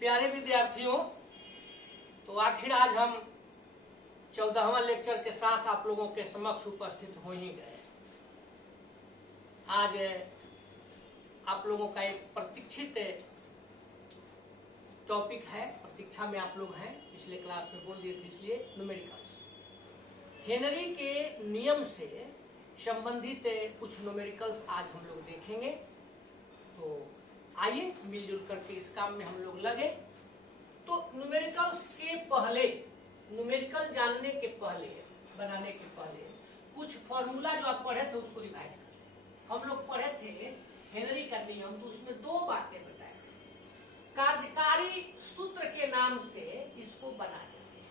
प्यारे विद्यार्थियों, तो आखिर आज हम 14वां लेक्चर के साथ आप लोगों के समक्ष उपस्थित हो ही गए। आज आप लोगों का एक प्रतीक्षित टॉपिक है, प्रतीक्षा में आप लोग हैं, पिछले क्लास में बोल दिए थे इसलिए न्यूमेरिकल्स। हेनरी के नियम से संबंधित कुछ न्यूमेरिकल्स आज हम लोग देखेंगे। तो आइए मिलजुल करके इस काम में हम लोग लगे। तो न्यूमेरिकल्स के पहले, न्यूमेरिकल जानने के पहले, बनाने के पहले कुछ फॉर्मूला जो आप पढ़े थे उसको रिवाइज करें। हम लोग पढ़े थे हेनरी का नियम, तो उसमें दो बातें बताए थे। कार्यकारी सूत्र के नाम से इसको बना देते हैं।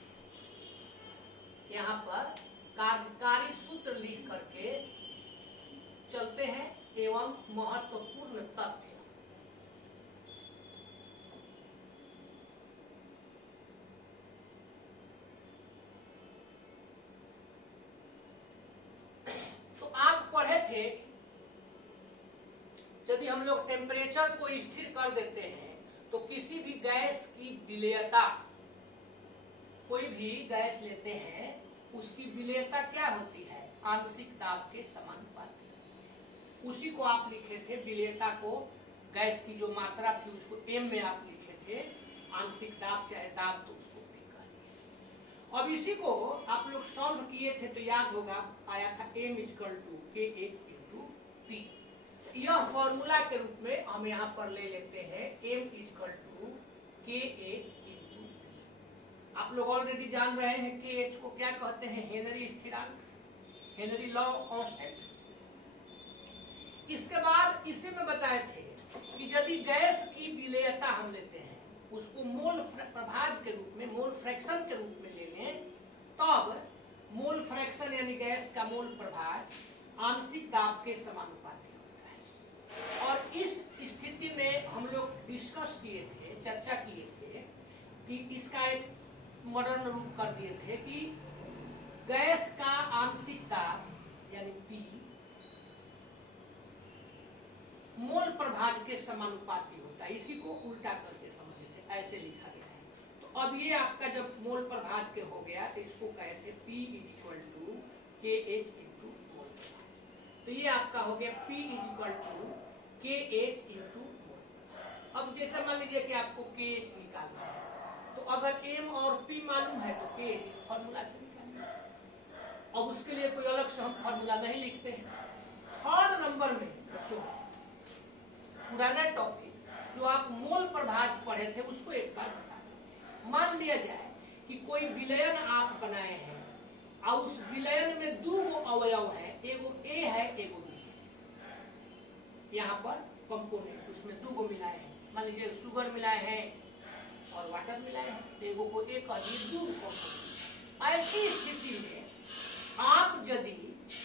यहाँ पर कार्यकारी सूत्र लिख करके चलते हैं एवं महत्वपूर्ण तथ्य। तो आप पढ़े थे यदि हम लोग टेम्परेचर को स्थिर कर देते हैं तो किसी भी गैस की विलेयता, कोई भी गैस लेते हैं उसकी विलेयता क्या होती है? आंशिक दाब के समानुपाती। उसी को आप लिखे थे, विलेयता को, गैस की जो मात्रा थी उसको m में आप लिखे थे, आंशिक दाब चाहे दाब तो उसको p कहा। अब इसी को आप लोग सॉल्व किए थे तो याद होगा, आया था m = kh × p। यह फॉर्मूला के रूप में हम यहाँ पर ले लेते हैं m = kh × p। आप लोग ऑलरेडी जान रहे हैं kh को क्या कहते हैं? हेनरी स्थिरांक, हेनरी लॉ कांस्टेंट। इसके बाद इसी में बताए थे कि यदि गैस की विलेयता हम लेते हैं उसको मोल प्रभाज के रूप में, मोल फ्रैक्शन के रूप में ले लें, तब मोल फ्रैक्शन यानी गैस का मोल प्रभाज आंशिक दाब के समानुपाती होता है। और इस स्थिति में हम लोग डिस्कस किए थे, चर्चा किए थे कि इसका एक मॉडर्न रूप कर दिए थे कि गैस का आंशिक दाब यानी P मोल प्रभाज के समानुपाती होता है। इसी को उल्टा करके समझे थे, ऐसे लिखा गया है। तो अब ये आपका जब मोल प्रभाज के हो गया तो इसको कहते P = kh × मोल। तो ये आपका हो गया P = kh × मोल। अब जैसे मान लीजिए कि आपको kh निकालना है, तो अगर m और p मालूम है तो kh इस फॉर्मूला से निकालना है। अब उसके लिए कोई अलग से हम फॉर्मूला नहीं लिखते हैं। थर्ड नंबर में बच्चों पुराना टॉपिक जो आप मोल प्रभाज पढ़े थे उसको एक बार बता दें। मान लिया जाए कि कोई विलयन आप बनाए हैं और उस विलयन में दो अवयव है, एगो A है एगो B है। यहाँ पर कंपोनेंट उसमें दो मिलाए हैं, मान लीजिए शुगर मिलाए हैं और वाटर मिलाए हैं, एगो को एक और दो कंपोनेंट। ऐसी स्थिति में आप यदि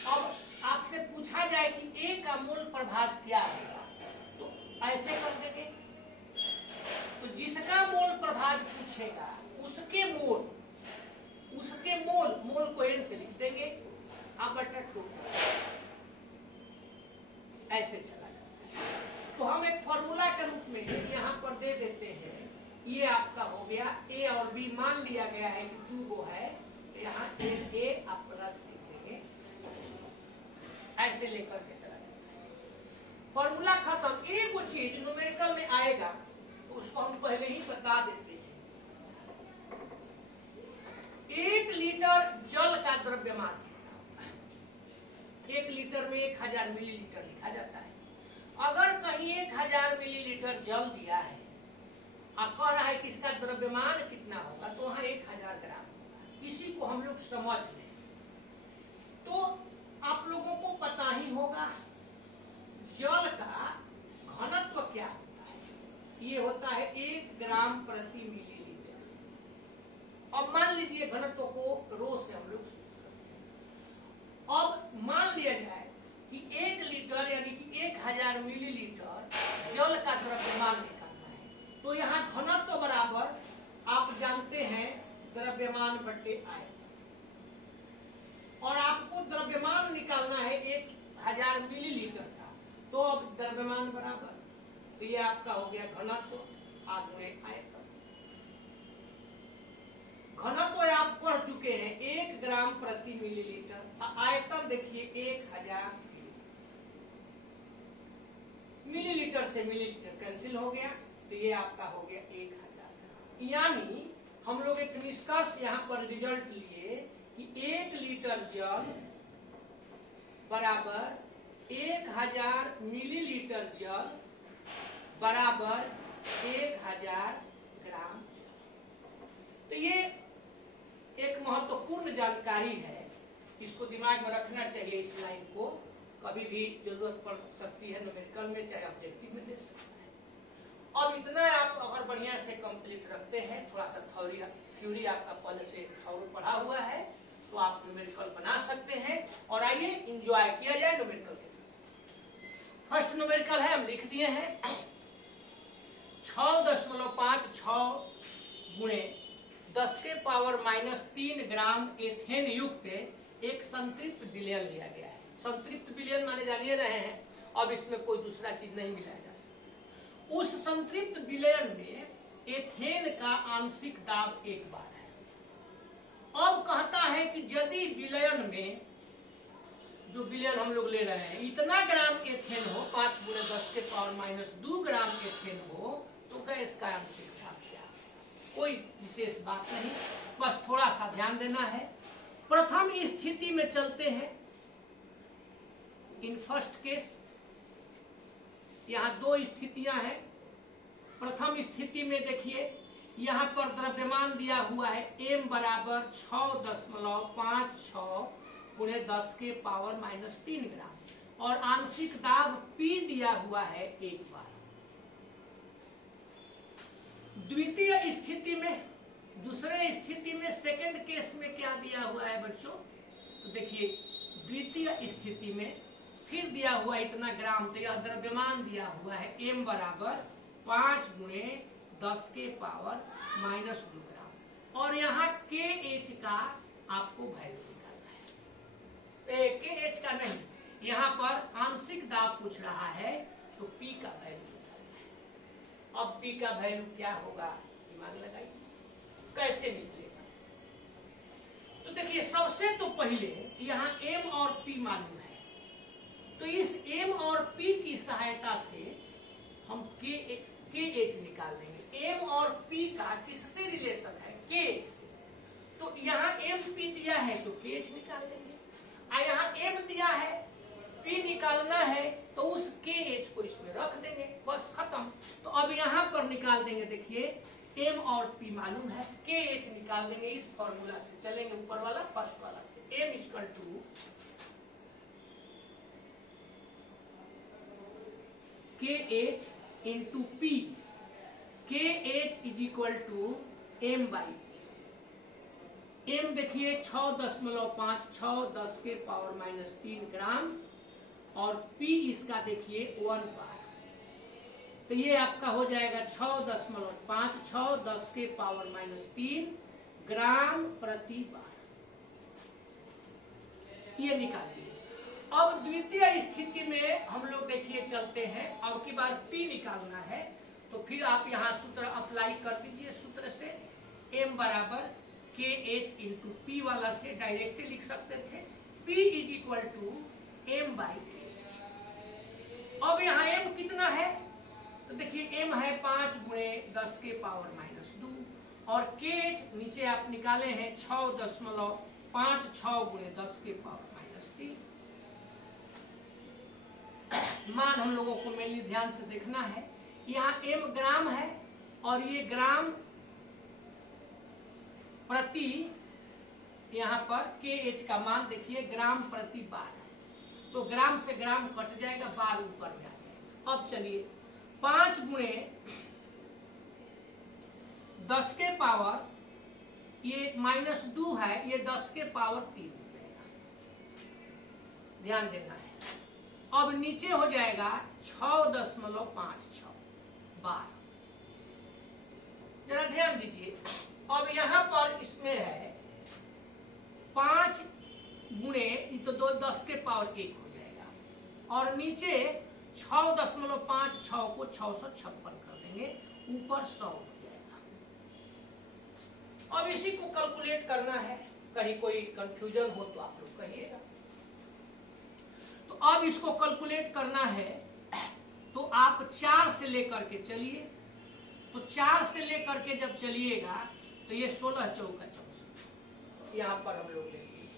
अब आपसे पूछा जाए कि A का मोल प्रभाज क्या है तो ऐसे कर देंगे। तो जिसका मोल प्रभाज पूछेगा उसके मोल को n से लिख देंगे, आप बटा 2 ऐसे चला जाता है। तो हम एक फॉर्मूला के रूप में यहाँ पर दे देते हैं। ये आपका हो गया A और B, मान लिया गया है कि दो गो है, तो यहाँ A आप प्लस लिख देंगे, ऐसे लेकर के चला जाता है। फॉर्मूला खत्म। एक वो चीज न्यूमेरिकल में आएगा तो उसको हम पहले ही बता देते हैं। 1 लीटर जल का द्रव्यमान, 1 लीटर में 1000 मिलीलीटर लिखा जाता है। अगर कहीं 1000 मिलीलीटर जल दिया है और कह रहा है कि इसका द्रव्यमान कितना होगा, तो वहां 1000 ग्राम होगा। इसी को हम लोग समझ लें तो आप लोगों को पता ही होगा जल का घनत्व क्या होता है। ये होता है 1 ग्राम प्रति मिलीलीटर। अब मान लीजिए घनत्व को रो से हम लोग सूत्र करते हैं। अब मान लिया जाए कि 1 लीटर यानी कि 1000 मिलीलीटर जल का द्रव्यमान निकालना है, तो यहाँ घनत्व बराबर आप जानते हैं द्रव्यमान बटे आयतन, और आपको द्रव्यमान निकालना है 1000 मिलीलीटर का, तो अब द्रव्यमान बराबर, तो ये आपका हो गया घनत्व आगुणे आयतन। घनत्व आप पढ़ चुके हैं 1 ग्राम प्रति मिलीलीटर। आयतन देखिए 1000 मिलीलीटर से मिलीलीटर कैंसिल हो गया, तो ये आपका हो गया 1000। यानी हम लोग एक निष्कर्ष यहाँ पर रिजल्ट लिए कि 1 लीटर जल बराबर 1000 मिलीलीटर जल बराबर 1000 ग्राम। तो ये एक महत्वपूर्ण जानकारी है, इसको दिमाग में रखना चाहिए। इस लाइन को कभी भी जरूरत पड़ सकती है, न्यूमेरिकल में चाहे ऑब्जेक्टिव में दे सकता है। अब इतना आप अगर बढ़िया से कंप्लीट रखते हैं, थोड़ा सा थ्योरी आपका पहले से पढ़ा हुआ है, तो आप न्यूमेरिकल बना सकते हैं। और आइए एंजॉय किया जाए न्यूमेरिकल के साथ। फर्स्ट न्यूमेरिकल है, हम लिख दिए हैं 6.56 गुणे 10 के पावर -3 ग्राम एथेन युक्त एक संतृप्त विलयन लिया गया है। संतृप्त विलयन माने जानिए रहे हैं, अब इसमें कोई दूसरा चीज नहीं मिलाया जा सकता। उस संतृप्त विलयन में एथेन का आंशिक दाब 1 बार है। अब कहता है कि यदि विलयन में जो विलयन हम लोग ले रहे हैं इतना ग्राम एथेन हो, 5 × 10 के पावर -2 ग्राम एथेन हो, तो गैस का आंशिक दाब क्या? कोई विशेष बात नहीं, बस थोड़ा सा ध्यान देना है। प्रथम स्थिति में चलते हैं। इन फर्स्ट केस यहाँ 2 स्थितियां हैं। प्रथम स्थिति में देखिए यहाँ पर द्रव्यमान दिया हुआ है m बराबर 6.56 × 10 के पावर -3 ग्राम और आंशिक दाब P दिया हुआ है 1 बार। द्वितीय स्थिति में, दूसरे स्थिति में, सेकंड केस में क्या दिया हुआ है बच्चों? तो देखिए द्वितीय स्थिति में फिर दिया हुआ इतना ग्राम, तो यह द्रव्यमान दिया हुआ है m बराबर 5 × 10 के पावर -2 ग्राम और यहाँ KH का आपको वैल्यू निकालना है। KH का नहीं, यहाँ पर आंशिक दाब पूछ रहा है, तो P का वैल्यू निकालना है। अब P का वैल्यू क्या होगा, दिमाग लगाइए, कैसे निकलेगा? तो देखिए सबसे तो पहले यहाँ m और P मालूम है, तो इस m और P की सहायता से हम KH निकाल लेंगे। m और P का किससे रिलेशन है? KH से। तो यहाँ MP दिया है तो KH निकाल लेंगे, और यहाँ m दिया है, P निकालना है, तो उस KH को इसमें रख देंगे, बस खत्म। तो अब यहाँ पर निकाल देंगे, देखिए m और P मालूम है, KH निकाल देंगे। इस फॉर्मूला से चलेंगे, ऊपर वाला फर्स्ट वाला से। m = KH × P। KH = m/P। m देखिए 6.56 10 के पावर -3 ग्राम और P इसका देखिए 1 बार। तो ये आपका हो जाएगा 6.56 10 के पावर -3 ग्राम प्रति बार। ये निकाल दिए। अब द्वितीय स्थिति में हम लोग देखिए चलते हैं, अब की बार P निकालना है, तो फिर आप यहाँ सूत्र अप्लाई कर दीजिए। सूत्र से m बराबर KH × P वाला से डायरेक्टली लिख सकते थे, P = m/KH। अब यहाँ m कितना है? तो देखिए m है 5 × 10 के पावर -2 और KH नीचे आप निकाले हैं 6.56 × 10 के पावर -3। मान हम लोगों को मेनली ध्यान से देखना है, यहाँ m ग्राम है और ये ग्राम प्रति, यहाँ पर KH का मान देखिए ग्राम प्रति बार है, तो ग्राम से ग्राम कट जाएगा, बार ऊपर में आ जाएगा। अब चलिए 5 × 10 के पावर, ये -2 है, ये 10 के पावर 3 हो जाएगा, ध्यान देना है। अब नीचे हो जाएगा 6.56 बार, जरा ध्यान दीजिए। अब यहाँ पर इसमें है 5 × तो 10 के पावर 1 हो जाएगा और नीचे 6.56 को 656 कर देंगे, ऊपर 100 हो जाएगा। अब इसी को कैलकुलेट करना है, कहीं कोई कंफ्यूजन हो तो आप लोग कहिएगा। तो अब इसको कैलकुलेट करना है तो आप 4 से लेकर के चलिए, तो 4 से लेकर के जब चलिएगा तो ये 16 चौका 64 यहां पर हम लोग लेंगे।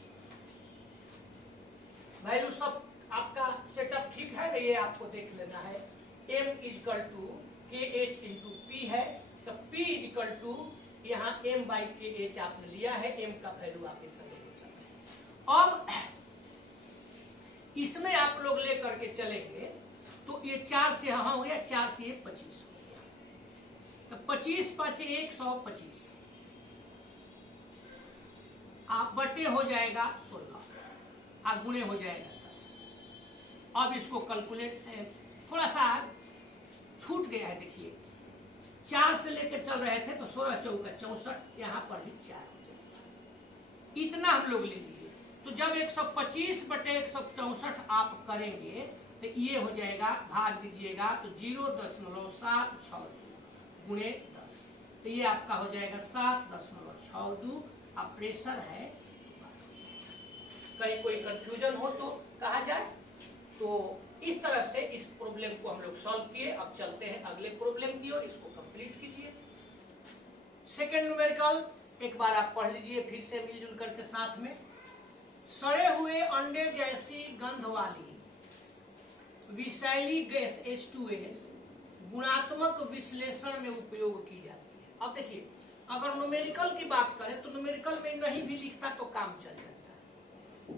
वैल्यू सब आपका सेटअप ठीक है ना, ये आपको देख लेना है। m इजकल टू के एच इंटू पी है, तो p इजकल टू यहाँ m बाई के एच आपने लिया है, m का वैल्यू आप इतना ले सकते हैं। अब इसमें आप लोग लेकर के चलेंगे तो ये 4 से यहाँ हो गया, 4 से ये 25 हो गया, तो 25 5 125 आप बटे हो जाएगा 16 और गुणे हो जाएगा 10। अब इसको कैलकुलेट थोड़ा सा छूट गया है, देखिए 4 से लेकर चल रहे थे तो 16 चौका 64 यहाँ पर भी 4 हो जाएगा, इतना हम लोग ले लिए। तो जब 125 बटे 164 आप करेंगे तो ये हो जाएगा, भाग दीजिएगा तो 0.762 गुणे 10, तो ये आपका हो जाएगा 7.62। अब प्रेशर है, कहीं कोई कंफ्यूजन हो तो कहा जाए। तो इस तरह से इस प्रॉब्लम को हम लोग सॉल्व किए। अब चलते हैं अगले प्रॉब्लम की ओर, इसको कंप्लीट कीजिए। सेकेंड न्यूमेरिकल एक बार आप पढ़ लीजिए फिर से मिलजुल करके साथ में। सड़े हुए अंडे जैसी गंध वाली विषैली गैस H2S गुणात्मक विश्लेषण में उपयोग की जाती है। अब देखिए, अगर न्यूमेरिकल की बात करें तो न्यूमेरिकल में नहीं भी लिखता तो काम चल जाता है।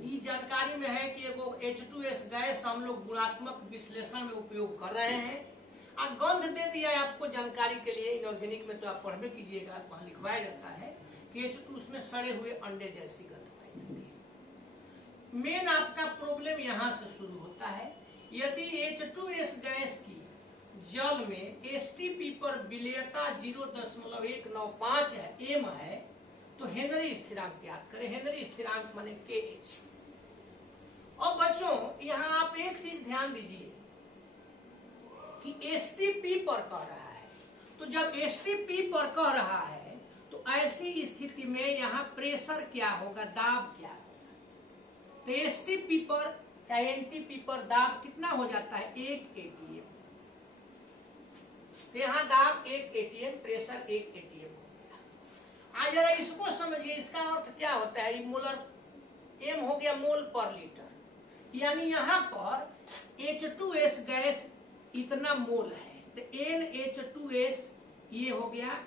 ये जानकारी में है कि एगो H2S गैस हम लोग गुणात्मक विश्लेषण में उपयोग कर रहे हैं, और गंध दे दिया है आपको जानकारी के लिए। इनऑर्गेनिक में तो आप पढ़ने कीजिएगा, वहां लिखवाया जाता है कि H2 उसमें सड़े हुए अंडे जैसी गंध पाई जाती है। मेन आपका प्रॉब्लम यहां से शुरू होता है। यदि H2S गैस की जल में STP पर विलेयता 0.195 है, m है, तो हेनरी स्थिरांक याद करें। हेनरी स्थिरांक माने KH। और बच्चों यहां आप एक चीज ध्यान दीजिए कि STP पर कह रहा है, तो जब STP पर कह रहा है तो ऐसी स्थिति में यहाँ प्रेशर क्या होगा, दाब क्या होगा। तो STP पर चाहे NTP पर दाब कितना हो जाता है, 1 atm। तो यहाँ दाब 1 atm, प्रेशर 1 atm हो गया। आज जरा इसको समझिए, इसका अर्थ क्या होता है। मोलर m हो गया मोल पर लीटर, यानी यहाँ पर H2S गैस इतना मोल है, तो NH2S ये हो गया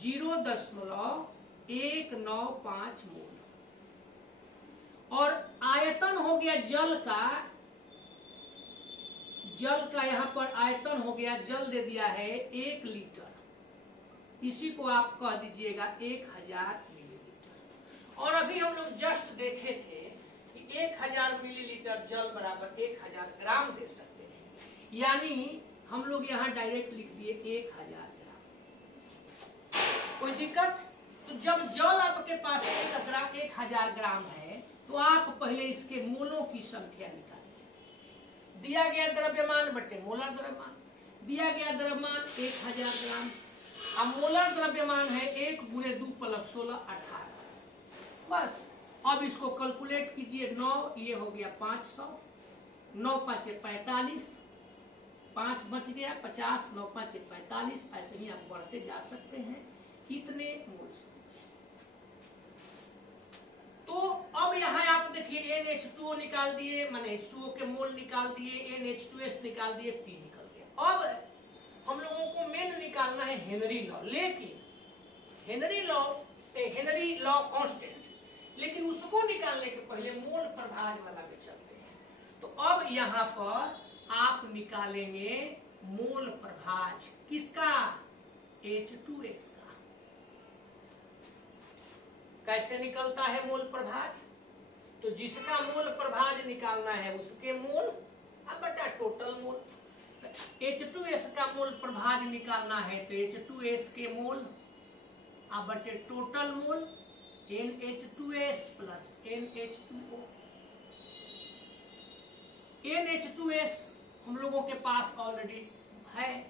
0.195 मोल, और आयतन हो गया जल का यहाँ पर आयतन हो गया, जल दे दिया है 1 लीटर, इसी को आप कह दीजिएगा 1000 मिलीलीटर। और अभी हम लोग जस्ट देखे थे कि 1000 मिलीलीटर जल बराबर 1000 ग्राम दे सकते हैं, यानी हम लोग यहाँ डायरेक्ट लिख दिए 1000 ग्राम। कोई दिक्कत? तो जब जल आपके पास 1000 ग्राम है तो आप पहले इसके मोलों की संख्या निकालिए। दिया गया द्रव्यमान बटे मोलर द्रव्यमान, दिया गया द्रव्यमान 1000 ग्राम, अब मोलर द्रव्यमान है 1 × 2 + 16 18। बस अब इसको कैलकुलेट कीजिए। 9 ये हो गया 500, 9 × 5 = 45, 5 बच गया 50, 9 × 5 = 45। ऐसे ही आप बढ़ते जा सकते हैं, इतने मोल। तो अब यहाँ आप देखिए NH2O निकाल दिए, माने H2O के मोल निकाल दिए, NH2S निकाल दिए, P निकल गया। अब हम लोगों को मेन निकालना है हेनरी लॉ, लेकिन हेनरी लॉ कांस्टेंट, लेकिन उसको निकालने के पहले मोल प्रभाज वाला में चलते हैं। तो अब यहाँ पर आप निकालेंगे मोल प्रभाज किसका, H2S का। कैसे निकलता है मोल प्रभाज, तो जिसका मोल प्रभाज निकालना है उसके मोल अब बटा टोटल मोल। तो H2S का मोल प्रभाज निकालना है तो H2S के मोल अब बटे total mole, NH2S plus NH2O। NH2S हम लोगों के पास ऑलरेडी है,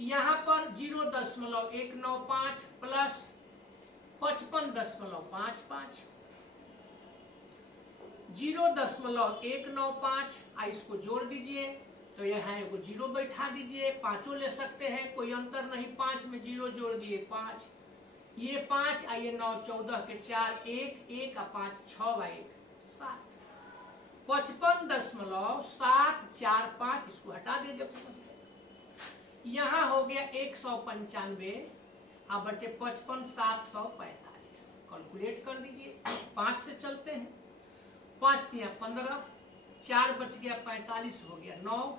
यहाँ पर 0.195 प्लस 55.55 0.195 इसको जोड़ दीजिए तो यहाँ एगो 0 बैठा दीजिए, पांचों ले सकते हैं, कोई अंतर नहीं, 5 में 0 जोड़ दिए 5, ये 5 ये 9 14 के 4 1 1 और 5 6 1 7 55.745 इसको हटा दिए जब समझते हैं। यहाँ हो गया 195 अब बटे 55 745 कैलकुलेट कर दीजिए। 5 से चलते हैं, 5 दिया 15, 4 बच गया 45 हो गया 9,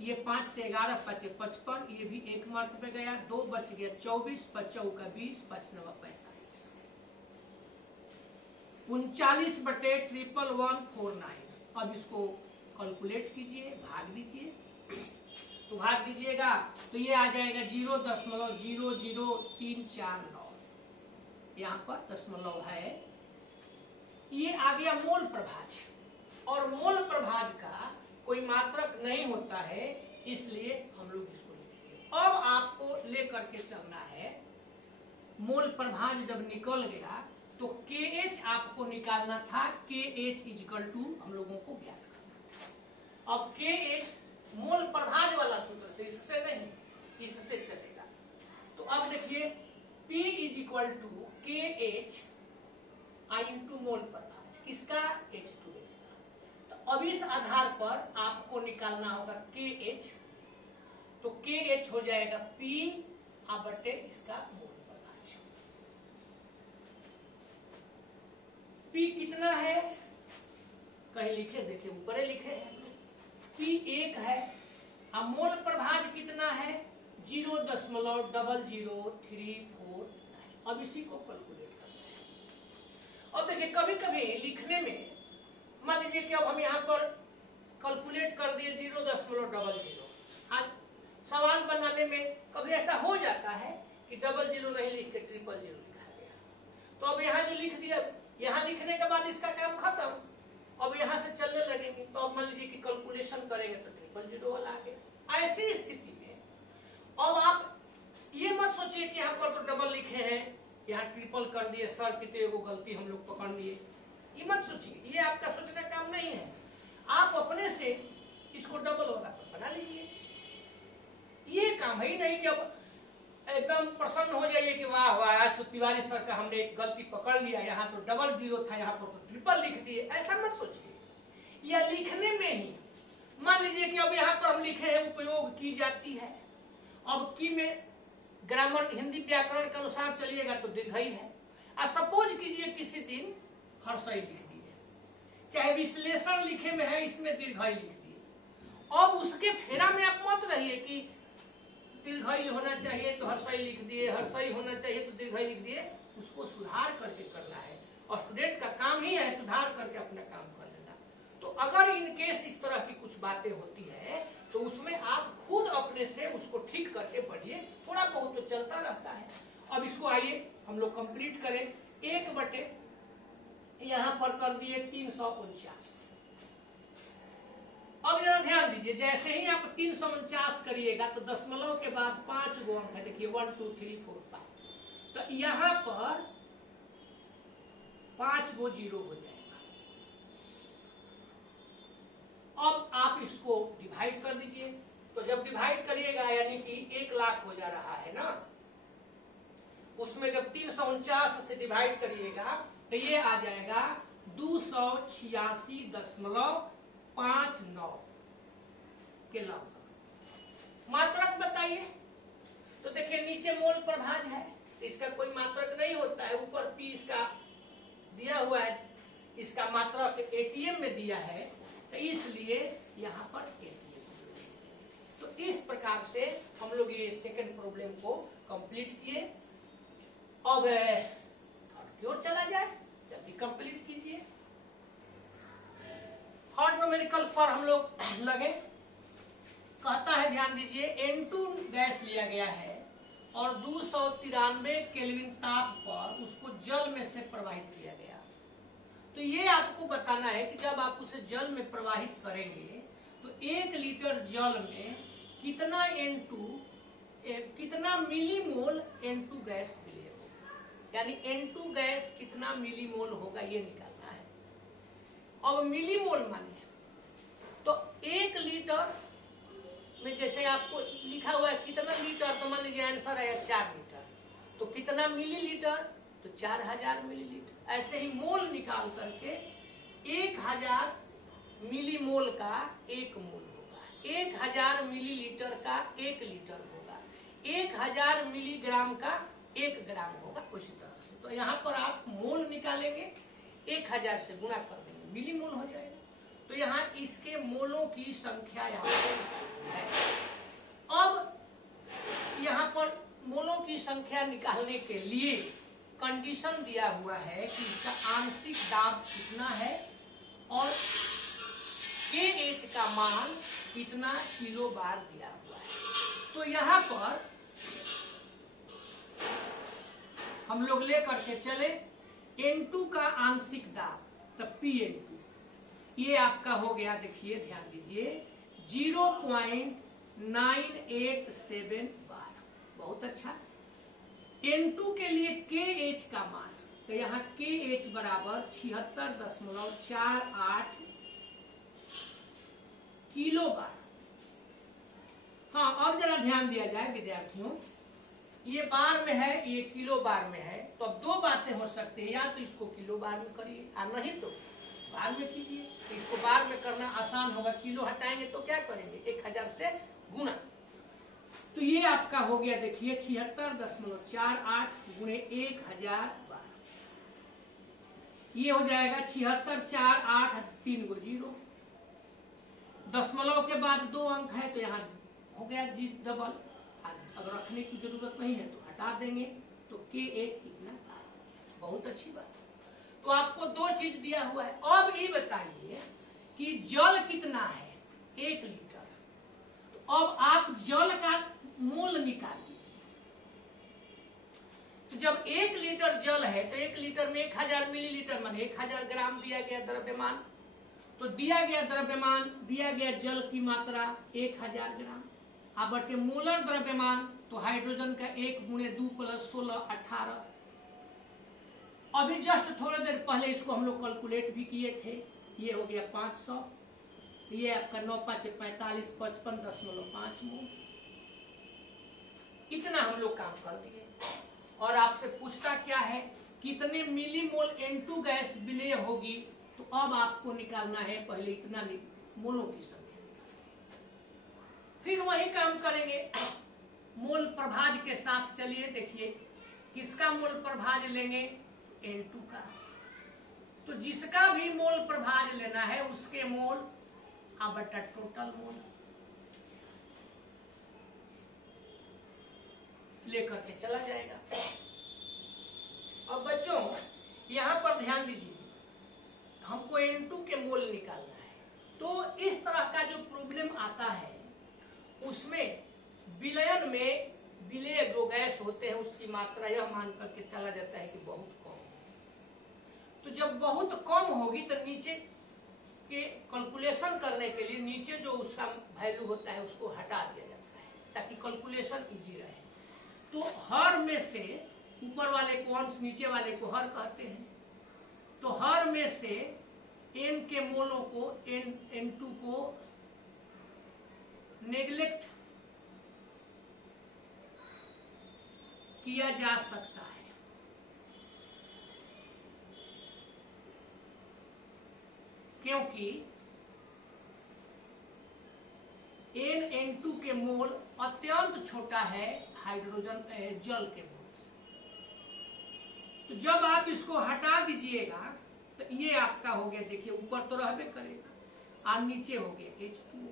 ये 5 से 11 5 55, ये भी एक मर्द पे गया, 2 बच गया 24, 5 चौका 20, 5 9 45, 39/11149। अब इसको कैलकुलेट कीजिए, भाग दीजिए, तो भाग दीजिएगा तो ये आ जाएगा 0.00349, यहाँ पर दशमलव है, ये आ गया मोल प्रभाज। और मोल प्रभाज का कोई मात्रक नहीं होता है, इसलिए हम लोग इसको लिखेंगे। अब आपको लेकर के चलना है, मोल प्रभाज जब निकल गया तो KH आपको निकालना था, KH इक्वल टू हम लोगों को ज्ञात करना था। अब KH मोल प्रभाज वाला सूत्र से, इससे नहीं, इससे चलेगा। तो अब देखिए P equal to KH into mole प्रभाज, किसका H2S का। तो अब इस आधार पर आपको निकालना होगा KH, तो KH हो जाएगा P बटे इसका मोल प्रभाज। P कितना है कहीं लिखे, देखिए ऊपर लिखे हैं, P 1 है। अब मोल प्रभाज कितना है 0.00349। अब इसी को कैलकुलेट करना है। अब देखिए कभी कभी लिखने में मान लीजिए कि अब हम यहाँ पर कैलकुलेट कर दिए 0.00, आज सवाल बनाने में कभी ऐसा हो जाता है कि 00 नहीं लिख के 000 लिखा गया, तो अब यहाँ जो लिख दिया, यहाँ लिखने के बाद इसका काम खत्म, अब यहाँ से चलने लगेंगे, तो अब मान लीजिए कि कैलकुलेशन करेंगे तो 000 वाला आ गया। ऐसी स्थिति में अब आप ये मत सोचिए कि यहाँ पर तो डबल लिखे हैं, यहाँ ट्रिपल कर दिए, सर की तो एगो गलती हम लोग पकड़ लिए, ये मत सोचिए, ये आपका सोचने का काम नहीं है। आप अपने से इसको डबल वाला बना लीजिए, ये काम है ही नहीं कि अब एकदम प्रसन्न हो जाइए कि वाह वाह आज तो तिवारी सर का हमने एक गलती पकड़ लिया, यहाँ तो 00 था, यहाँ पर तो ट्रिपल लिख दिए, ऐसा मत सोचिए। या लिखने में ही मान लीजिए कि अब यहाँ पर हम लिखे हैं उपयोग की जाती है, अब की में ग्रामर हिंदी व्याकरण के अनुसार चलिएगा तो दीर्घई है। अब सपोज कीजिए किसी दिन हर्षई लिख दिए, चाहे विश्लेषण लिखे में है इसमें दीर्घई लिख दिए, अब उसके फेरा में आप मत रहिए कि दीर्घई होना चाहिए तो हर्षई लिख दिए, हर्षई होना चाहिए तो दीर्घई लिख दिए, उसको सुधार करके करना है, और स्टूडेंट का काम ही है सुधार करके अपना काम कर लेना। तो अगर इन केस इस तरह की कुछ बातें होती है तो उसमें आप खुद अपने से उसको ठीक करके पढ़िए, थोड़ा बहुत तो चलता रहता है। अब इसको आइए हम लोग कंप्लीट करें। 1 बटे यहाँ पर कर दिए 349। अब जरा ध्यान दीजिए, जैसे ही आप 349 करिएगा तो दशमलव के बाद 5 गो अंक है, देखिए 1 2 3 4 5, तो यहाँ पर 5 गो 0 हो जाएगा। अब आप इसको डिवाइड कर दीजिए, तो जब डिवाइड करिएगा यानी कि 1 लाख हो जा रहा है ना, उसमें जब 349 से डिवाइड करिएगा तो ये आ जाएगा 286.59 के लगभग। मात्रक बताइए, तो देखिए नीचे मोल प्रभाज है, इसका कोई मात्रक नहीं होता है, ऊपर P इसका दिया हुआ है, इसका मात्रक ATM में दिया है, तो इसलिए यहाँ पर ATM। तो इस प्रकार से हम लोग ये सेकंड प्रॉब्लम को कंप्लीट किए। अब थर्ड की ओर चला जाए, जल्दी कंप्लीट कीजिए। थर्ड न्यूमेरिकल पर हम लोग लगे, कहता है ध्यान दीजिए N2 गैस लिया गया है और 293 केल्विन ताप पर उसको जल में से प्रवाहित किया गया। तो ये आपको बताना है कि जब आप उसे जल में प्रवाहित करेंगे तो 1 लीटर जल में कितना N2 कितना मिलीमोल N2 गैस मिले होगा, यानी N2 गैस कितना मिलीमोल होगा ये निकालना है। अब मिलीमोल मानिए तो 1 लीटर में जैसे आपको लिखा हुआ है कितना लीटर, तो मान लीजिए आंसर है 4 लीटर, तो कितना मिलीलीटर, तो 4000 मिलीलीटर। ऐसे ही मोल निकाल करके 1000 मिलीमोल का 1 मोल होगा, 1000 मिलीलीटर का 1 लीटर होगा, 1000 मिलीग्राम का 1 ग्राम होगा, उसी तरह से। तो यहाँ पर आप मोल निकालेंगे, 1000 से गुणा कर देंगे, मिलीमोल हो जाएगा। तो यहाँ इसके मोलों की संख्या यहाँ पर है। अब यहाँ पर मोलों की संख्या निकालने के लिए कंडीशन दिया हुआ है कि इसका आंशिक दाब कितना है और KH का मान कितना किलो बार दिया हुआ है। तो यहाँ पर हम लोग लेकर के चले N2 का आंशिक दाब, तब PN2 ये आपका हो गया, देखिए ध्यान दीजिए 0.987 बार, बहुत अच्छा। N2 के लिए KH का मान, तो यहाँ KH बराबर 76.48 किलो बार। हाँ, अब जरा ध्यान दिया जाए विद्यार्थियों, ये बार में है, ये किलो बार में है, तो अब 2 बातें हो सकती है, या तो इसको किलो बार में करिए और नहीं तो बार में कीजिए। तो इसको बार में करना आसान होगा, किलो हटाएंगे तो क्या करेंगे, 1000 से गुणा। तो ये आपका हो गया, देखिए 76.48 गुणे 1000 बार, ये हो जाएगा 7648 3 0। दशमलव के बाद 2 अंक है तो यहाँ हो गया जी डबल। अगर रखने की जरूरत नहीं है तो हटा देंगे, तो KH कितना, बहुत अच्छी बात। तो आपको 2 चीज दिया हुआ है। अब ये बताइए कि जल कितना है, 1 लीटर। तो अब आप जल का मोल निकाल लीजिए। तो जब 1 लीटर जल है तो 1 लीटर में 1000 मिलीलीटर माने 1000 ग्राम दिया गया द्रव्यमान। तो दिया गया द्रव्यमान, दिया गया जल की मात्रा 1000 ग्राम, अब बटे मोलर द्रव्यमान, तो हाइड्रोजन का 1 गुणे 2 + 16 18। अभी जस्ट थोड़ी देर पहले इसको हम लोग कैलकुलेट भी किए थे, ये हो गया 500, ये आपका 9 5 45 55.5 मोल। इतना हम लोग काम कर दिए। और आपसे पूछता क्या है, कितने मिलीमोल N2 गैस विलेय होगी, तो अब आपको निकालना है पहले इतना मोलों की संख्या, फिर वही काम करेंगे मोल प्रभाज के साथ। चलिए देखिए किसका मोल प्रभाज लेंगे, N2 का। तो जिसका भी मोल प्रभाज लेना है उसके मोल बटा टोटल मोल लेकर के चला जाएगा। अब बच्चों यहां पर ध्यान दीजिए, हमको N2 के मोल निकालना है। तो इस तरह का जो प्रॉब्लम आता है उसमें विलयन में विलेय जो गैस होते हैं उसकी मात्रा यह मान करके चला जाता है कि बहुत कम। तो जब बहुत कम होगी तो नीचे के कैलकुलेशन करने के लिए नीचे जो उसका वैल्यू होता है उसको हटा दिया जाता है ताकि कैलकुलेशन इजी रहे। तो हर में से ऊपर वाले को अंश, नीचे वाले को हर कहते हैं। तो हर में से N के मोलों को N2 को नेग्लेक्ट किया जा सकता है। क्योंकि N2 के मोल अत्यंत छोटा है हाइड्रोजन जल के मोल से। तो जब आप इसको हटा दीजिएगा तो ये आपका हो गया, देखिए ऊपर तो रहबे करेगा और नीचे हो गया H2O।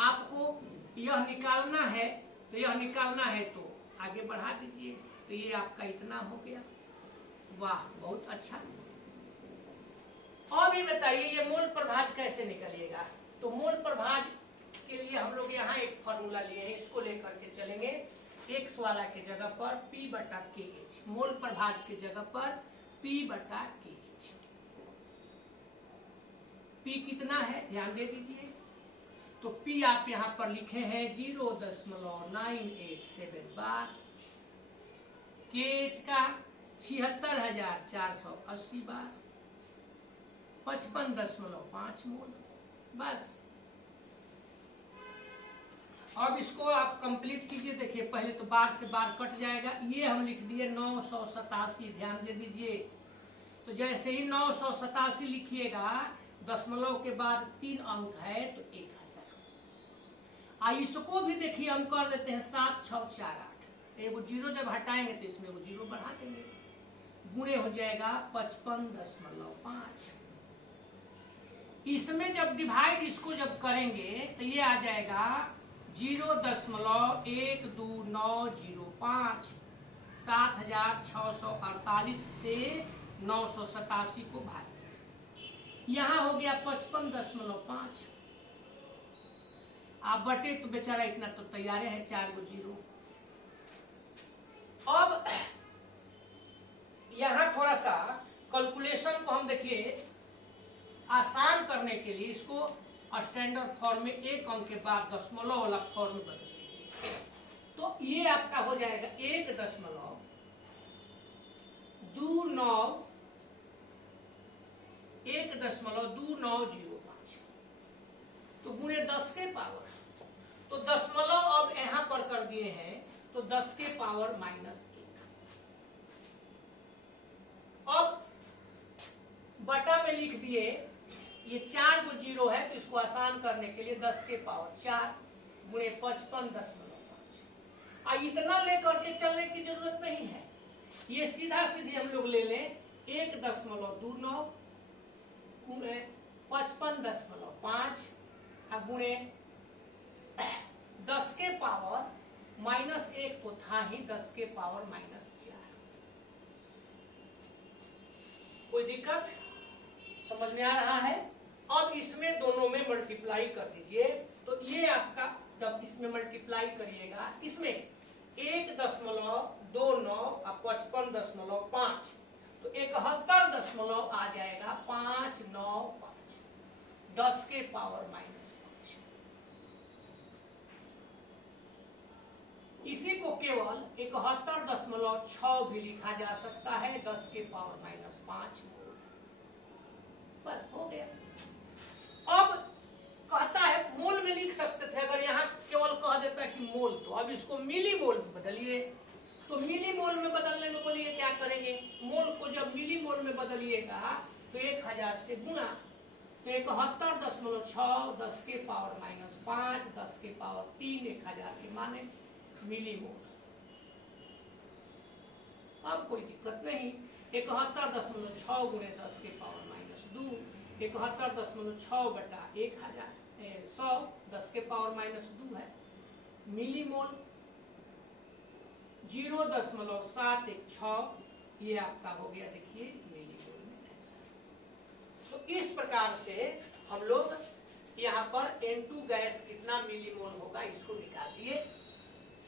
आपको यह निकालना है, तो यह निकालना है तो आगे बढ़ा दीजिए। तो ये आपका इतना हो गया। वाह, बहुत अच्छा। और भी बताइए ये मोल प्रभाज कैसे निकलिएगा। तो मोल प्रभाज के लिए हम लोग यहाँ एक फॉर्मूला लिए हैं, इसको लेकर के चलेंगे। x वाला के जगह पर P/KH, मोल प्रभाज के जगह पर P/KH। P कितना है ध्यान दे दीजिए, तो P आप यहां पर लिखे हैं 0.987 बार, KH का 76,480 बार, 55.5 मोल। बस अब इसको आप कंप्लीट कीजिए। देखिए पहले तो बार से बार कट जाएगा, ये हम लिख दिए 987, ध्यान दे दीजिए। तो जैसे ही 987 लिखिएगा, दशमलव के बाद 3 अंक है तो 1000। इसको भी देखिए हम कर देते हैं 7648, एगो जीरो जब हटाएंगे तो इसमें एगो जीरो बढ़ा देंगे, गुणे हो जाएगा 55.5। इसमें जब डिवाइड इसको जब करेंगे तो ये आ जाएगा 0.12905। 7648 से 987 को भाग, यहां हो गया 55.5। आप बटे तो बेचारा इतना तो तैयार है, 4 गो जीरो। अब यहां थोड़ा सा कैलकुलेशन को हम देखिए आसान करने के लिए इसको स्टैंडर्ड फॉर्म में एक अंक के बाद दशमलव वाला फॉर्म में बदल दीजिए। तो ये आपका हो जाएगा 1.2905। तो गुणे 10 के पावर, तो दशमलव अब यहां पर कर दिए हैं तो 10 के पावर -1। अब बटा में लिख दिए, ये 4 गो जीरो है तो इसको आसान करने के लिए 10 के पावर 4 गुणे 55.5। इतना लेकर के चलने की जरूरत नहीं है, ये सीधा सीधी हम लोग ले लें 1.29 गुणे 55.5 गुणे 10 के पावर -1 तो था ही, 10 के पावर -4। कोई दिक्कत समझ में आ रहा है? अब इसमें दोनों में मल्टीप्लाई कर दीजिए। तो ये आपका जब इसमें मल्टीप्लाई करिएगा, इसमें 1.29 और 55.5 तो 71 आ जाएगा 595, 10 के पावर -5। इसी को केवल 71.6 भी लिखा जा सकता है, 10 के पावर -5। बस हो गया। अब कहता है मोल में लिख सकते थे, अगर यहाँ केवल कह देता कि मोल, तो अब इसको मिली मोल में बदलिए। तो मिली मोल में बदलने में बोलिए क्या करेंगे, मोल को जब मिली मोल में बदलिएगा तो 1000 से गुणा, तो 71.6 10 के पावर -5 10 के पावर 3 1000 के माने मिली मोल। अब कोई दिक्कत नहीं, 71.6 गुणे 10 के पावर -2, 71.6 बटा 1000 100 10 के पावर -2 है मिली मोल। 0.716 ये आपका हो गया, देखिए मिली मोल में आंसर। तो इस प्रकार से हम लोग यहाँ पर N2 गैस कितना मिली मोल होगा इसको निकाल दिए।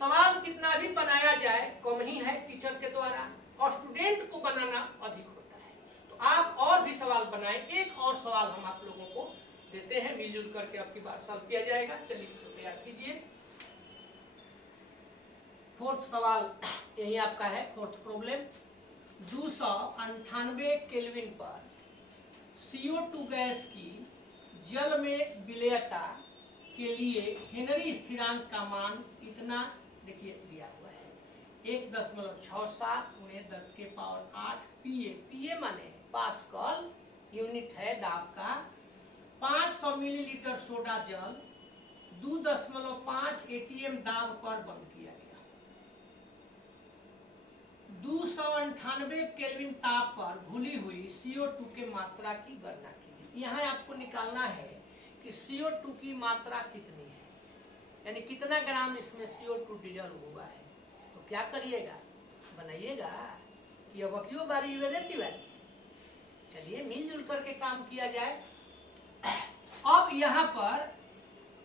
सवाल कितना भी बनाया जाए कम ही है टीचर के द्वारा, और स्टूडेंट को बनाना अधिक होता है। तो आप और भी सवाल बनाएं। एक और सवाल हम आप लोगों को देते हैं, मिलजुल करके आपकी बात सॉल्व किया जाएगा। चलिए इसको तैयार कीजिए। फोर्थ सवाल यही आपका है, फोर्थ प्रॉब्लम। 298 केल्विन पर CO2 गैस की जल में विलेयता के लिए हेनरी स्थिरांक का मान इतना, देखिए दिया हुआ है 1.67 गुणे 10 के पावर 8 PA। PA माने पास्कल यूनिट है दाब का। 500 मिलीलीटर सोडा जल 2.5 ATM दाब पर बंद किया गया। 298 केल्विन ताप पर घुली हुई CO2 के मात्रा की गणना कीजिए। यहाँ आपको निकालना है कि CO2 की मात्रा कितनी है, यानी कितना ग्राम इसमें CO2 डिजॉल्व हुआ है। तो क्या करिएगा, बनाइएगा कि अब क्यों बारी रिलेटिव है। चलिए मिलजुल करके काम किया जाए। अब यहाँ पर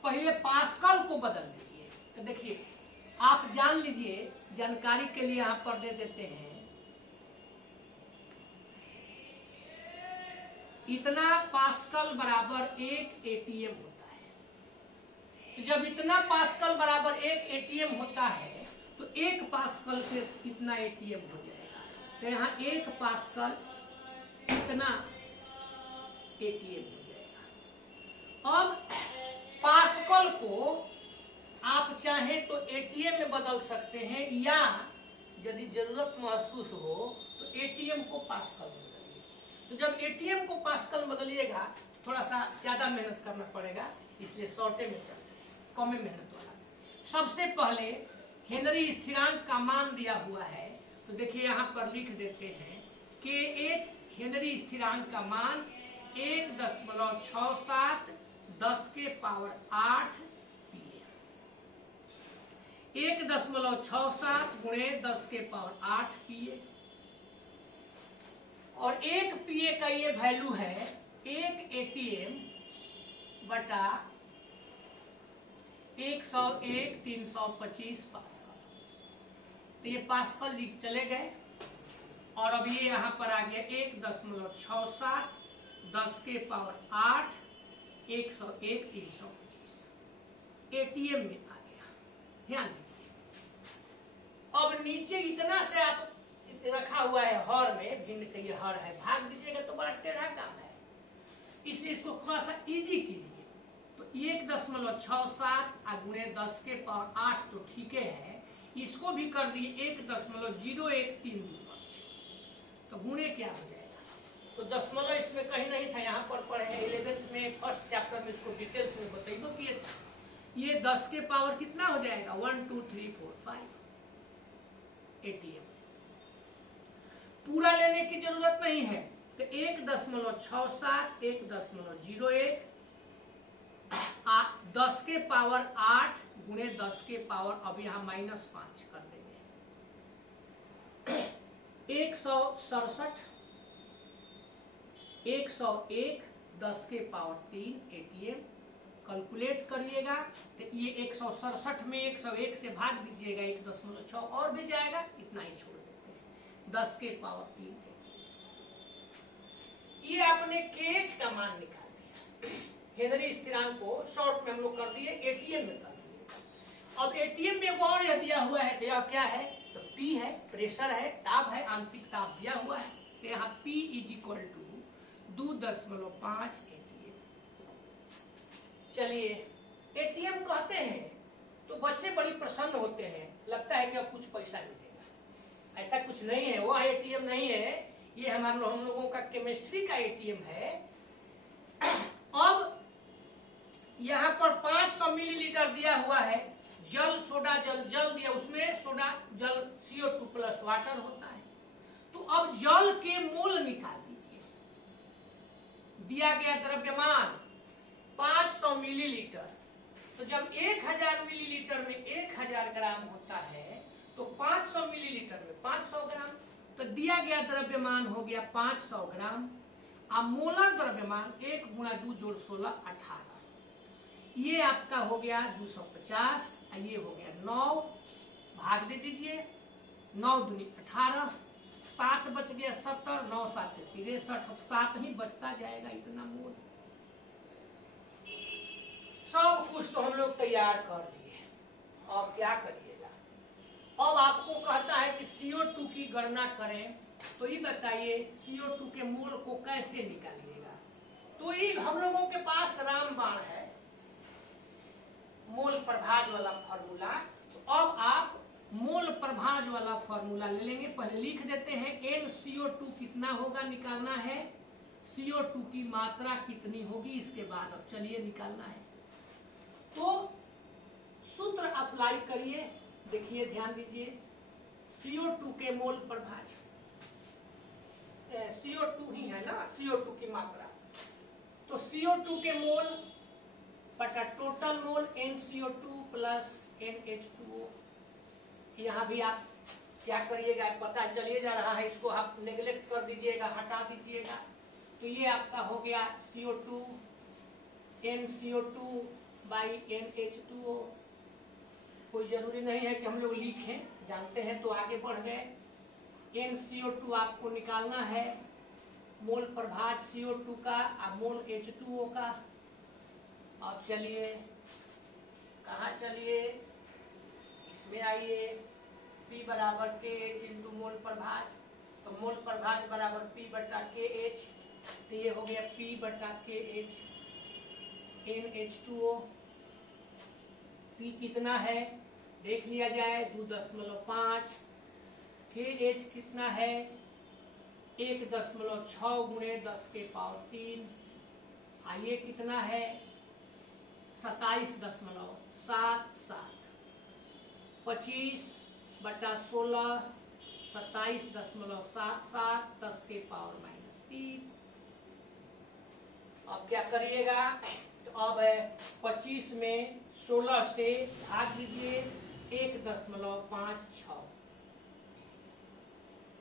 पहले पास्कल को बदल दीजिए। तो देखिए आप जान लीजिए, जानकारी के लिए यहाँ पर दे देते हैं, इतना पास्कल बराबर 1 ATM होता है। तो जब इतना पास्कल बराबर 1 एटीएम होता है तो 1 पास्कल पे कितना एटीएम हो जाएगा, तो यहाँ 1 पास्कल कितना एटीएम हो जाएगा। अब पास्कल को आप चाहे तो एटीएम में बदल सकते हैं, या यदि जरूरत महसूस हो तो एटीएम को पास्कल में बदलिए। तो जब एटीएम को पास्कल में बदलिएगा थोड़ा सा ज्यादा मेहनत करना पड़ेगा, इसलिए शॉर्टे में चलते हैं, कम मेहनत वाला। सबसे पहले हेनरी स्थिरांक का मान दिया हुआ है, तो देखिए यहाँ पर लिख देते हैं के एच हेनरी स्थिरांक का मान 1.67 10 के पावर 8 1.67 गुणे 10 के पावर 8 पीए, और 1 पीए का ये वैल्यू है 1 एटीएम बटा 101 325 पास्कल। तो ये पास्कल लिख चले गए, और अब ये यहाँ पर आ गया 1.67 10 के पावर 8 101 325 एटीएम में आ गया। ध्यान दीजिए, अब नीचे इतना से आप रखा हुआ है हर में, भिन्न का ये हर है, भाग दीजिएगा तो बड़ा टेढ़ा काम है, इसलिए इसको थोड़ा सा इजी कीजिए। तो 1.67 गुणे 10 के पावर 8 तो ठीक है, इसको भी कर दिए 1.0135, तो गुणे क्या हो जाएगा, तो दशमलव इसमें कहीं नहीं था, यहाँ पर पढ़े 11th में फर्स्ट चैप्टर में इसको डिटेल्स में बताइए कि ये 10 के पावर कितना हो जाएगा 1 2 3 4 5 एटीएम। पूरा लेने की जरूरत नहीं है, तो 1.67 1.01 10 के पावर 8 गुणे 10 के पावर, अब यहाँ -5 कर देंगे, 167 101 10 के पावर 3 एटीएम। कैलकुलेट करिएगा तो ये 167 में 101 से भाग दीजिएगा 1.6 और भी जाएगा, इतना ही छोड़ देते हैं 10 के पावर 3 ये आपने केएच का मान निकाल दिया। हेनरी स्थिरांक को शॉर्ट में हम लोग कर दिए, एटीएम में कर दिए। अब एटीएम में और यह दिया हुआ है, तो यह क्या है, तो पी है, प्रेशर है, ताप है, आंतरिक ताप दिया हुआ है, तो यहाँ P = 2.5 एटीएम। चलिए एटीएम कहते हैं तो बच्चे बड़ी प्रसन्न होते हैं, लगता है कि अब कुछ पैसा मिलेगा। ऐसा कुछ नहीं है, वो एटीएम नहीं है, ये हम लोगों का केमिस्ट्री का एटीएम है। अब यहाँ पर 500 मिलीलीटर दिया हुआ है, जल सोडा जल दिया, उसमें सोडा जल CO2 प्लस वाटर होता है। तो अब जल के मोल निकाल दीजिए। दिया गया द्रव्यमान 500 मिलीलीटर, तो जब 1000 मिलीलीटर में 1000 ग्राम होता है तो 500 मिलीलीटर में 500 ग्राम, तो दिया गया द्रव्यमान हो गया 500 ग्राम। अब मोलर द्रव्यमान 1 × 2 + 16 18, ये आपका हो गया 250, ये हो गया 9, भाग दे दीजिए, 9 दूनी 18, 7 बच गया 70, 9 7 63, 7 ही बचता जाएगा इतना मोल। सब कुछ तो हम लोग तैयार कर दिए, अब क्या करिएगा। अब आपको कहता है कि CO2 की गणना करें, तो ये बताइए CO2 के मोल को कैसे निकालिएगा। तो ये हम लोगों के पास रामबाण है, मोल प्रभाज वाला फॉर्मूला। तो अब आप मोल प्रभाज वाला फॉर्मूला ले लेंगे, पहले लिख देते हैं NCO2 कितना होगा निकालना है, CO2 की मात्रा कितनी होगी, इसके बाद अब चलिए निकालना है। तो सूत्र अप्लाई करिए, देखिए ध्यान दीजिए, CO2 के मोल प्रभाज, CO2 ही है ना, CO2 की मात्रा, तो CO2 के मोल बटा total mole NCO2 plus NH2O। यहाँ भी आप क्या करिएगा, पता चलिए जा रहा है, इसको आप नेग्लेक्ट कर दीजिएगा, हटा दीजिएगा। तो ये आपका हो गया CO2 NCO2 बाई NH2O। कोई जरूरी नहीं है कि हम लोग लिखें, जानते हैं तो आगे बढ़ गए। NCO2 आपको निकालना है, मोल प्रभाज CO2 का और मोल H2O का। अब चलिए कहा चलिए इसमें आइए, P बराबर KH इंटू मोल प्रभाज, तो मोल प्रभाज बराबर P बटा KH, तो ये हो गया P बटा KH NH2O। P कितना है देख लिया जाए, 2.5। KH कितना है 1.6 गुणे 10 के पावर 3। आइए कितना है 27.77। 25 बटा 16 27.77 10 के पावर -3। अब क्या करिएगा, तो अब 25 में 16 से भाग दीजिए 1.56।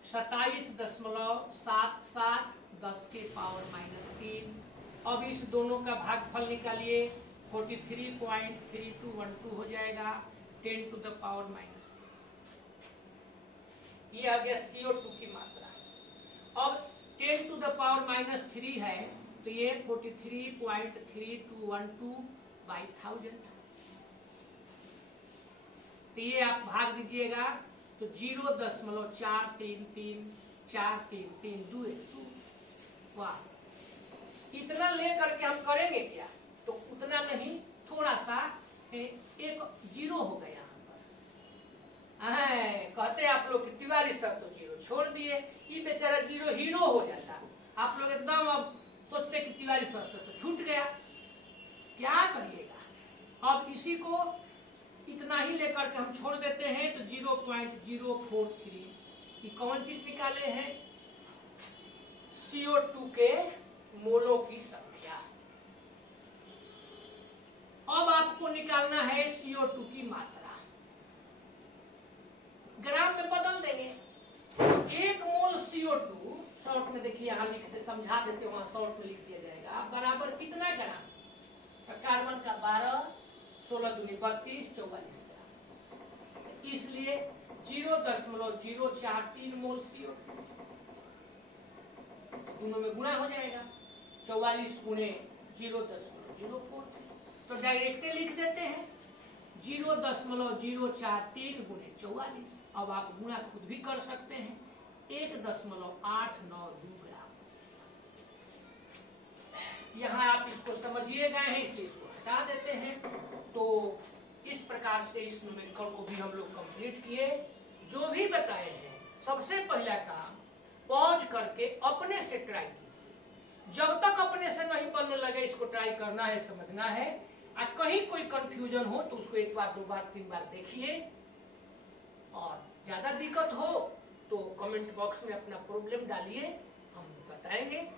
27.77 10 के पावर -3। अब इस दोनों का भागफल निकालिए, 43.3212 हो जाएगा 10 टू द पावर -3। ये आ गया CO2 की मात्रा। अब 10 टू द पावर -3 है, तो ये 43.3212 बाई 1000। तो ये आप भाग दीजिएगा, तो 0.4334332। वाह, इतना लेकर के हम करेंगे क्या, तो उतना नहीं, थोड़ा सा एक जीरो हो गया यहाँ पर। कहते आप लोग कि तिवारी सर तो जीरो छोड़ दिए, ये बेचारा जीरो हीरो हो जाता। आप लोग एकदम अब सोचते कि तिवारी सर से तो छूट गया, क्या करिएगा। अब इसी को इतना ही लेकर के हम छोड़ देते हैं, तो 0.043। ये कौन चीज निकाले हैं, CO2 के मोलों की संख्या। अब आपको निकालना है CO2 की मात्रा, ग्राम में बदल देंगे। 1 मोल CO2 शॉर्ट में देखिए, यहाँ लिखते समझा देते, वहां शॉर्ट में लिख दिया जाएगा, बराबर कितना ग्राम, तो कार्बन का 12, 16 दूनी 32, 44 ग्राम। इसलिए 0.043 मोल CO2 दोनों में गुणा हो जाएगा, 44 गुणे 0.043। तो डायरेक्टली लिख देते हैं 0.043 गुणे 44। अब आप गुणा खुद भी कर सकते हैं, 1.892 ग्राम। यहाँ आप इसको समझिए गए हैं, इसलिए इसको हटा देते हैं। तो इस प्रकार से इस न्यूमेरिकल को भी हम लोग कंप्लीट किए। जो भी बताए हैं, सबसे पहला काम पॉज करके अपने से ट्राई कीजिए। जब तक अपने से नहीं बनने लगे, इसको ट्राई करना है, समझना है। और कहीं कोई कंफ्यूजन हो तो उसको 1 बार 2 बार 3 बार देखिए, और ज्यादा दिक्कत हो तो कमेंट बॉक्स में अपना प्रॉब्लम डालिए, हम बताएंगे।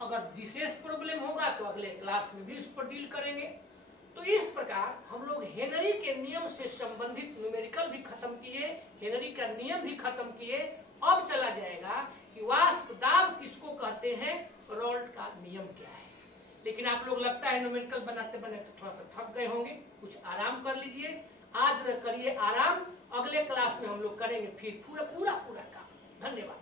अगर विशेष प्रॉब्लम होगा तो अगले क्लास में भी उस पर डील करेंगे। तो इस प्रकार हम लोग हेनरी के नियम से संबंधित न्यूमेरिकल भी खत्म किए, हेनरी का नियम भी खत्म किए। अब चला जाएगा कि वाष्प दाब किसको कहते हैं, रॉल्ट का नियम क्या है। लेकिन आप लोग लगता है न्यूमेरिकल बनाते बनाते थोड़ा सा थक गए होंगे, कुछ आराम कर लीजिए। आज करिए आराम, अगले क्लास में हम लोग करेंगे फिर पूरा काम। धन्यवाद।